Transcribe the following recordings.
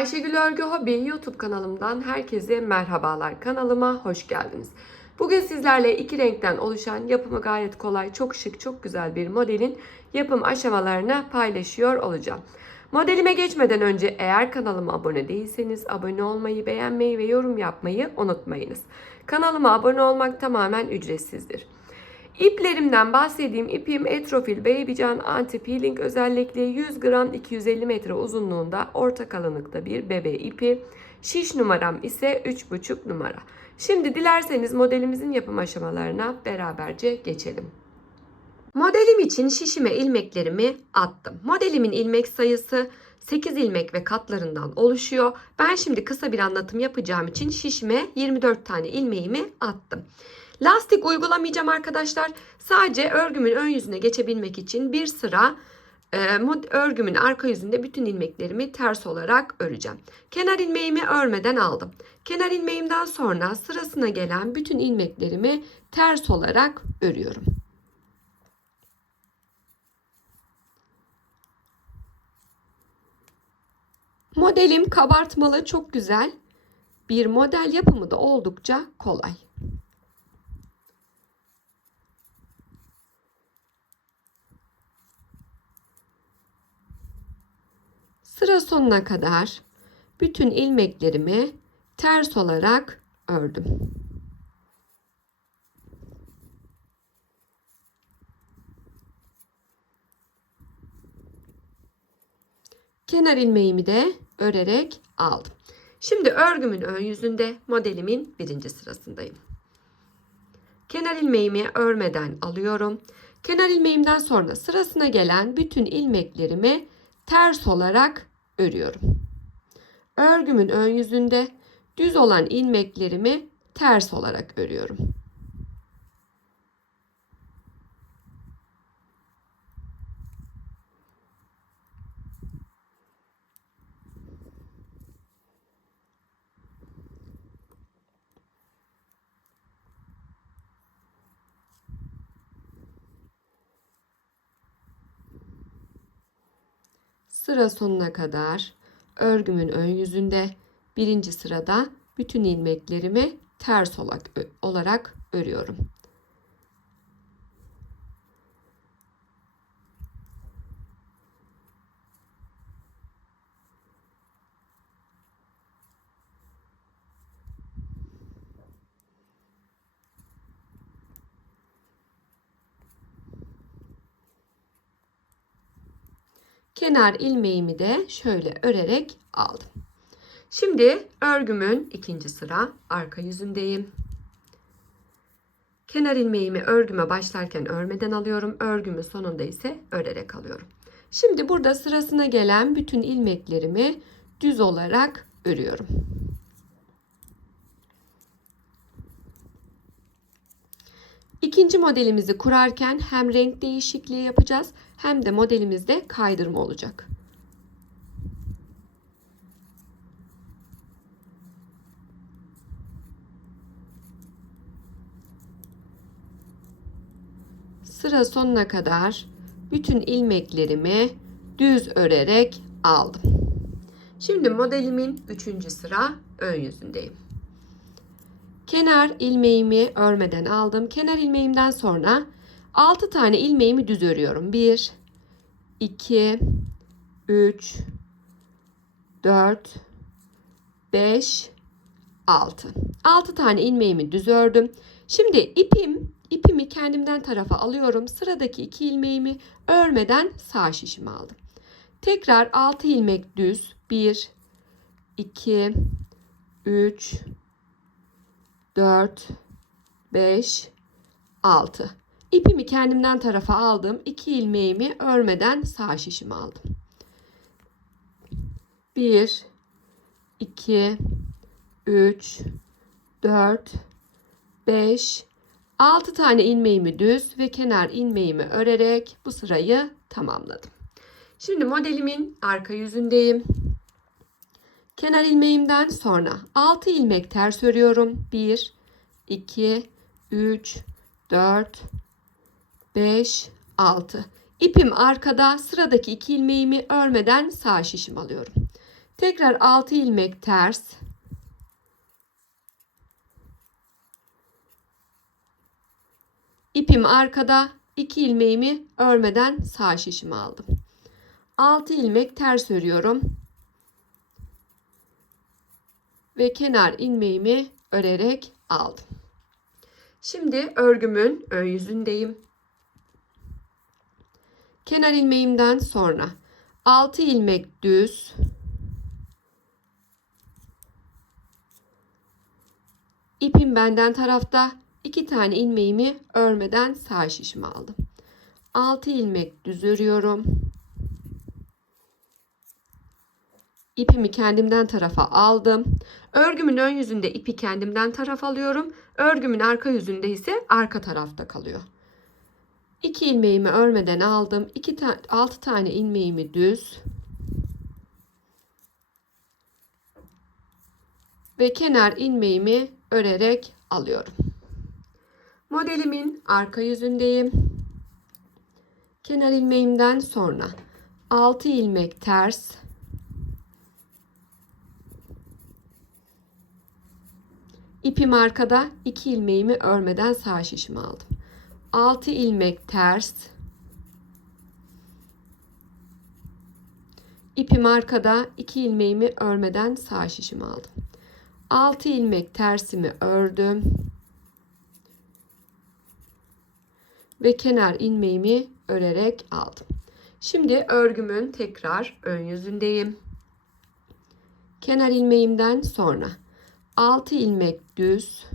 Ayşegül Örgü Hobi YouTube kanalımdan herkese merhabalar. Kanalıma hoş geldiniz. Bugün sizlerle iki renkten oluşan yapımı gayet kolay, çok şık, çok güzel bir modelin yapım aşamalarını paylaşıyor olacağım. Modelime geçmeden önce eğer kanalıma abone değilseniz abone olmayı, beğenmeyi ve yorum yapmayı unutmayınız. Kanalıma abone olmak tamamen ücretsizdir. İplerimden bahsedeyim. İpim Etrofil Babycan Anti Peeling özellikle 100 gram 250 metre uzunluğunda orta kalınlıkta bir bebe ipi. Şiş numaram ise 3,5 numara. Şimdi dilerseniz modelimizin yapım aşamalarına beraberce geçelim. Modelim için şişime ilmeklerimi attım. Modelimin ilmek sayısı 8 ilmek ve katlarından oluşuyor. Ben şimdi kısa bir anlatım yapacağım için şişime 24 tane ilmeğimi attım. Lastik uygulamayacağım arkadaşlar. Sadece örgümün ön yüzüne geçebilmek için bir sıra e, örgümün arka yüzünde bütün ilmeklerimi ters olarak öreceğim. Kenar ilmeğimi örmeden aldım. Kenar ilmeğimden sonra sırasına gelen bütün ilmeklerimi ters olarak örüyorum. Modelim kabartmalı çok güzel. Bir model yapımı da oldukça kolay. Sıra sonuna kadar bütün ilmeklerimi ters olarak ördüm. Kenar ilmeğimi de örerek aldım. Şimdi örgümün ön yüzünde modelimin birinci sırasındayım. Kenar ilmeğimi örmeden alıyorum. Kenar ilmeğimden sonra sırasına gelen bütün ilmeklerimi ters olarak örüyorum. Örgümün ön yüzünde düz olan ilmeklerimi ters olarak örüyorum. Sıra sonuna kadar örgümün ön yüzünde birinci sırada bütün ilmeklerimi ters olarak örüyorum. Kenar ilmeğimi de şöyle örerek aldım. Şimdi örgümün ikinci sıra arka yüzündeyim. Kenar ilmeğimi örgüme başlarken örmeden alıyorum. Örgümün sonunda ise örerek alıyorum. Şimdi burada sırasına gelen bütün ilmeklerimi düz olarak örüyorum. İkinci modelimizi kurarken hem renk değişikliği yapacağız hem de modelimizde kaydırma olacak. Sıra sonuna kadar bütün ilmeklerimi düz örerek aldım. Şimdi modelimin 3. sıra ön yüzündeyim. Kenar ilmeğimi örmeden aldım. Kenar ilmeğimden sonra 6 tane ilmeğimi düz örüyorum. 1 2 3 4 5 6. 6 tane ilmeğimi düz ördüm. Şimdi ipim ipimi kendimden tarafa alıyorum. Sıradaki 2 ilmeğimi örmeden sağ şişime aldım. Tekrar 6 ilmek düz. 1 2 3 4 5 6 İpimi kendimden tarafa aldım. 2 ilmeğimi örmeden sağ şişime aldım. 1 2 3 4 5 6 tane ilmeğimi düz ve kenar ilmeğimi örerek bu sırayı tamamladım. Şimdi modelimin arka yüzündeyim. Kenar ilmeğimden sonra 6 ilmek ters örüyorum. 1 2 3 4 5 6 İpim arkada sıradaki iki ilmeğimi örmeden sağ şişim alıyorum. Tekrar 6 ilmek ters. İpim arkada. 2 ilmeğimi örmeden sağ şişimi aldım. 6 ilmek ters örüyorum. Ve kenar ilmeğimi örerek aldım. Şimdi örgümün ön yüzündeyim. Kenar ilmeğimden sonra 6 ilmek düz İpim benden tarafta 2 tane ilmeğimi örmeden sağ şişimi aldım. 6 ilmek düz örüyorum. İpimi kendimden tarafa aldım. Örgümün ön yüzünde ipi kendimden taraf alıyorum. Örgümün arka yüzünde ise arka tarafta kalıyor. 2 ilmeğimi örmeden aldım. 2 ta 6 tane ilmeğimi düz ve kenar ilmeğimi örerek alıyorum. Modelimin arka yüzündeyim. Kenar ilmeğimden sonra 6 ilmek ters İpim arkada 2 ilmeğimi örmeden sağ şişimi aldım. 6 ilmek ters İpim arkada 2 ilmeğimi örmeden sağ şişimi aldım. 6 ilmek tersimi ördüm. Ve kenar ilmeğimi örerek aldım. Şimdi örgümün tekrar ön yüzündeyim. Kenar ilmeğimden sonra 6 ilmek düz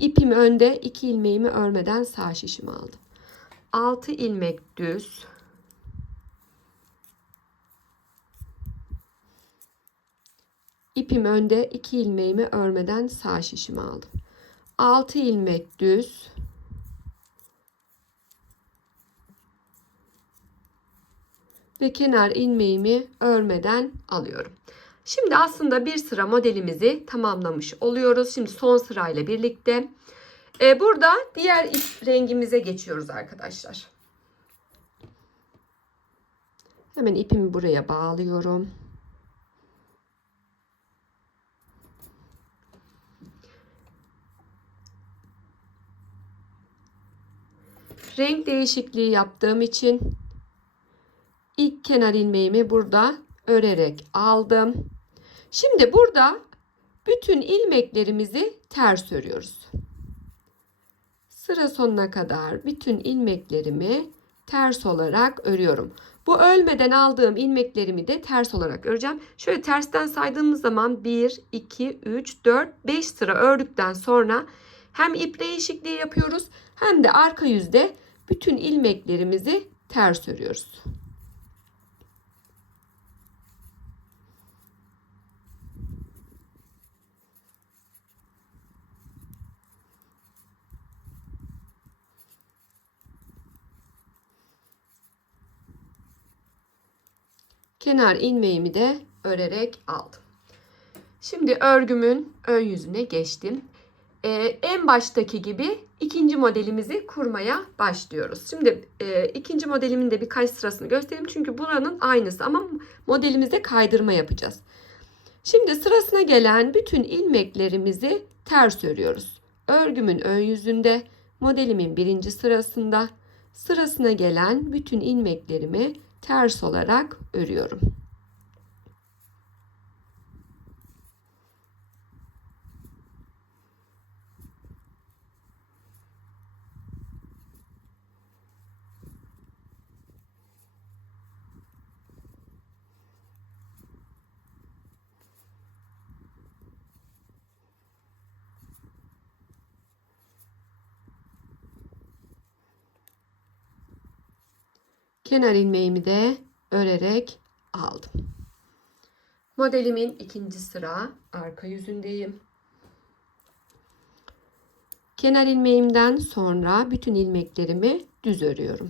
ipim önde 2 ilmeğimi örmeden sağ şişimi aldım. 6 ilmek düz İpim önde 2 ilmeğimi örmeden sağ şişimi aldım. 6 ilmek düz ve kenar ilmeğimi örmeden alıyorum. Şimdi aslında bir sıra modelimizi tamamlamış oluyoruz. Şimdi son sırayla birlikte. Ee, burada diğer rengimize geçiyoruz arkadaşlar. Hemen ipimi buraya bağlıyorum. renk değişikliği yaptığım için ilk kenar ilmeğimi burada örerek aldım. Şimdi burada bütün ilmeklerimizi ters örüyoruz. Sıra sonuna kadar bütün ilmeklerimi ters olarak örüyorum. Bu ölmeden aldığım ilmeklerimi de ters olarak öreceğim. Şöyle tersten saydığımız zaman 1, 2, 3, 4, 5 sıra ördükten sonra hem ip değişikliği yapıyoruz hem de arka yüzde bütün ilmeklerimizi ters örüyoruz. Kenar ilmeğimi de örerek aldım. Şimdi örgümün ön yüzüne geçtim. Ee, en baştaki gibi ikinci modelimizi kurmaya başlıyoruz. Şimdi e, ikinci modelimin de birkaç sırasını göstereyim. Çünkü buranın aynısı ama modelimizde kaydırma yapacağız. Şimdi sırasına gelen bütün ilmeklerimizi ters örüyoruz. Örgümün ön yüzünde modelimin birinci sırasında sırasına gelen bütün ilmeklerimi ters olarak örüyorum. Kenar ilmeğimi de örerek aldım. Modelimin ikinci sıra arka yüzündeyim. Kenar ilmeğimden sonra bütün ilmeklerimi düz örüyorum.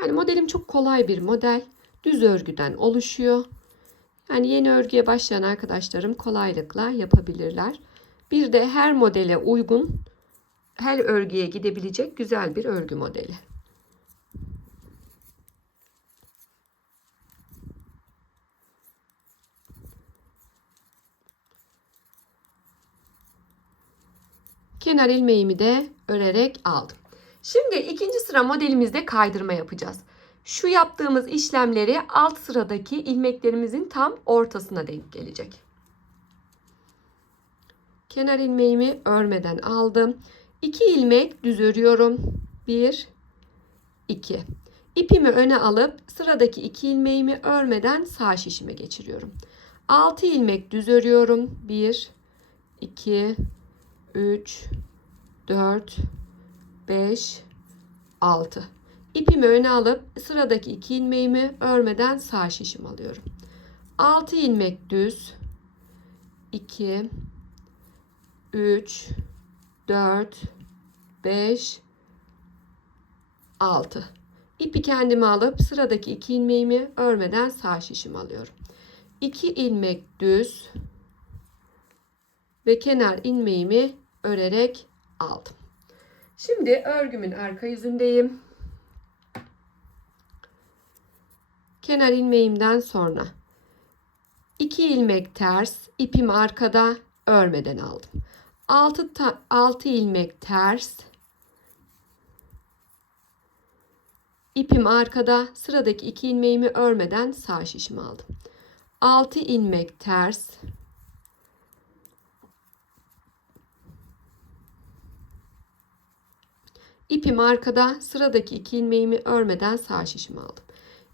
Yani modelim çok kolay bir model. Düz örgüden oluşuyor. Yani yeni örgüye başlayan arkadaşlarım kolaylıkla yapabilirler. Bir de her modele uygun, her örgüye gidebilecek güzel bir örgü modeli. Kenar ilmeğimi de örerek aldım. Şimdi ikinci sıra modelimizde kaydırma yapacağız. Şu yaptığımız işlemleri alt sıradaki ilmeklerimizin tam ortasına denk gelecek. Kenar ilmeğimi örmeden aldım. 2 ilmek düz örüyorum. 1 2. İpimi öne alıp sıradaki 2 ilmeğimi örmeden sağ şişime geçiriyorum. 6 ilmek düz örüyorum. 1 2 3 4 5 6 İpimi öne alıp sıradaki 2 ilmeğimi örmeden sağ şişim alıyorum. 6 ilmek düz 2 3 4 5 6 İpi kendime alıp sıradaki 2 ilmeğimi örmeden sağ şişim alıyorum. 2 ilmek düz ve kenar ilmeğimi örerek aldım. Şimdi örgümün arka yüzündeyim. Kenar ilmeğimden sonra 2 ilmek ters, ipimi arkada örmeden aldım. 6 6 ilmek ters. İpim arkada, sıradaki 2 ilmeğimi örmeden sağ şişimi aldım. 6 ilmek ters. İpim arkada sıradaki iki ilmeğimi örmeden sağ şişimi aldım.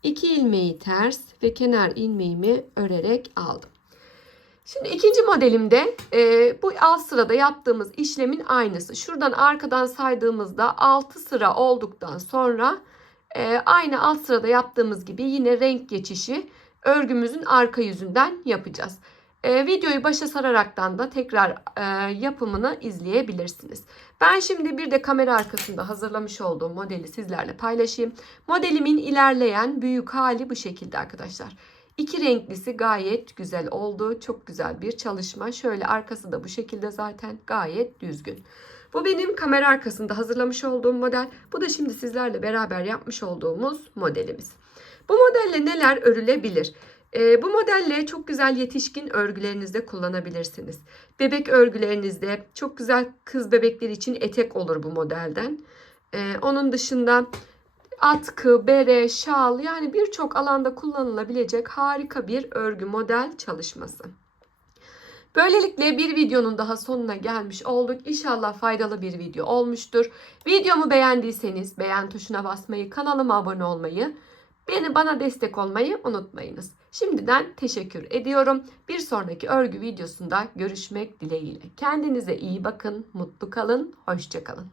2 ilmeği ters ve kenar ilmeğimi örerek aldım. Şimdi ikinci modelimde e, bu alt sırada yaptığımız işlemin aynısı. Şuradan arkadan saydığımızda 6 sıra olduktan sonra e, aynı alt sırada yaptığımız gibi yine renk geçişi örgümüzün arka yüzünden yapacağız. E, videoyu başa sararaktan da tekrar e, yapımını izleyebilirsiniz. Ben şimdi bir de kamera arkasında hazırlamış olduğum modeli sizlerle paylaşayım. Modelimin ilerleyen büyük hali bu şekilde arkadaşlar. İki renklisi gayet güzel oldu. Çok güzel bir çalışma. Şöyle arkası da bu şekilde zaten gayet düzgün. Bu benim kamera arkasında hazırlamış olduğum model. Bu da şimdi sizlerle beraber yapmış olduğumuz modelimiz. Bu modelle neler örülebilir? E, bu modelle çok güzel yetişkin örgülerinizde kullanabilirsiniz. Bebek örgülerinizde çok güzel kız bebekleri için etek olur bu modelden. E, onun dışında atkı, bere, şal yani birçok alanda kullanılabilecek harika bir örgü model çalışması. Böylelikle bir videonun daha sonuna gelmiş olduk. İnşallah faydalı bir video olmuştur. Videomu beğendiyseniz beğen tuşuna basmayı, kanalıma abone olmayı, beni bana destek olmayı unutmayınız. Şimdiden teşekkür ediyorum. Bir sonraki örgü videosunda görüşmek dileğiyle. Kendinize iyi bakın, mutlu kalın, hoşçakalın.